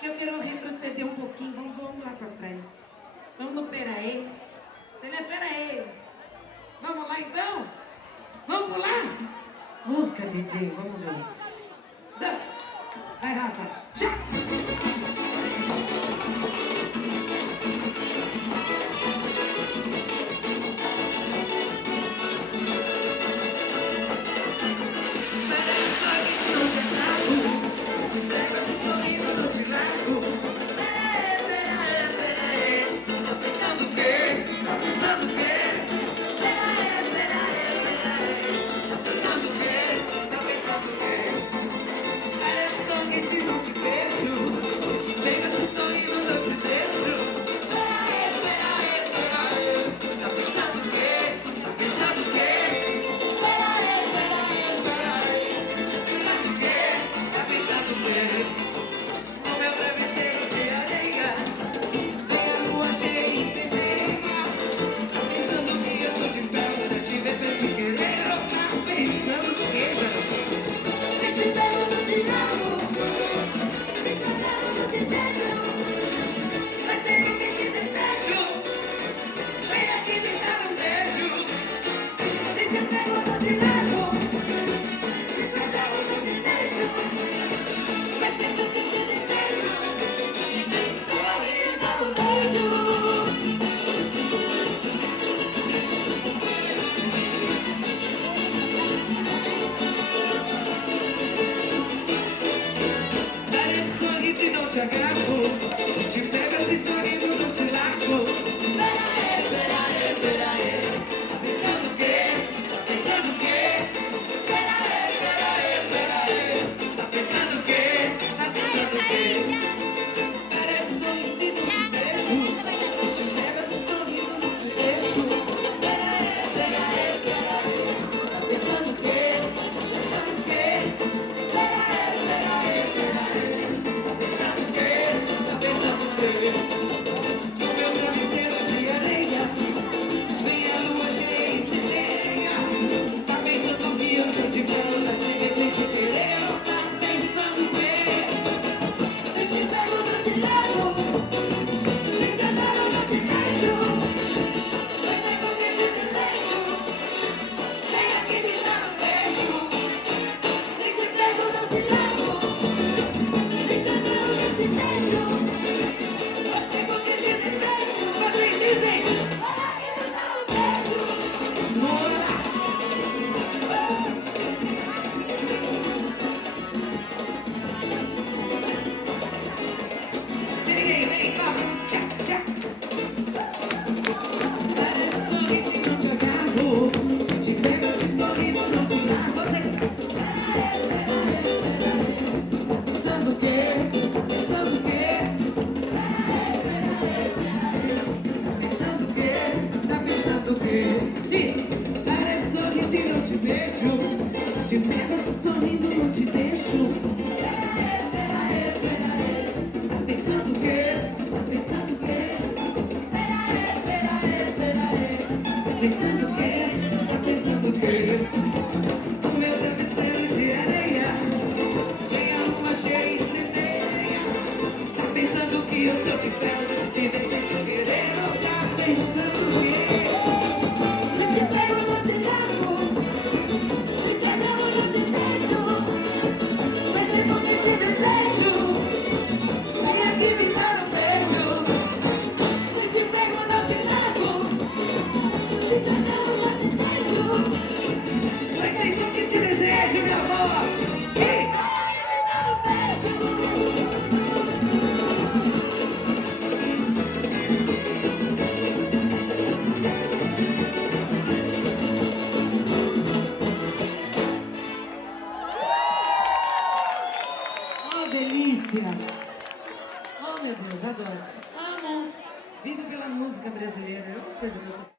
que eu quero retroceder um pouquinho. Vamos lá pra trás. Vamos no peraí. Entendeu? Peraí. Vamos lá então? Vamos pular? Música, DJ. Vamos, Deus. Dança. Vai, Rafa. Já! Te agarro, se te pega se sorrindo não te largo. Pera aí, tá pensando o quê? Tá pensando o quê? Pera aí, tá pensando o quê? Tá pensando o quê? Parece sorrir se não te beijo, se te pega se sorrindo não te deixo. Pera aí, tá pensando o quê? Tá pensando o quê? Pera aí, tá pensando o quê? O meu travesseiro de areia, vem a lua cheia e centelha. Tá pensando que eu sou de cana, te ver sem te querer. Tá pensando o quê? Se te pego, não te levo. Se te adoro, não te deixo. Vai ter como esse desejo. Vem aqui me dar um beijo. Se te pego, não te levo. Se te adoro, não te deixo. Vocês dizem, olha que me dá um beijo. Bora! Se ninguém vem, vamos. Tchá, tchá. Parece sorrir se não te agarro. Se te pego, se sorrindo não te largo. Você pensando o quê? Pensando o quê? Pensando o quê? Tá pensando o quê? Diz, parece sorrir se não te beijo. Se te pego, se sorrindo não te deixo. Pera aí, tá pensando o quê? Tá pensando o quê? Pera aí, tá pensando o quê? Tá pensando o quê? O meu travesseiro de areia, vem a lua cheia de centelha. Tá pensando que eu sou de ferro, se te ver sem te querer. Não tá pensando o quê? Se te pego, não te largo. Se te agarro, não te deixo. Vai ter como te desejo. Vem aqui me dar um beijo. Se te pego, não te largo. Se te agarro, não te deixo. Vai ter como que te desejo, meu amor. Vem aqui me dar um beijo. Oh, delícia. Oh, meu Deus, adoro. Amo. Vivo pela música brasileira. É uma coisa gostosa.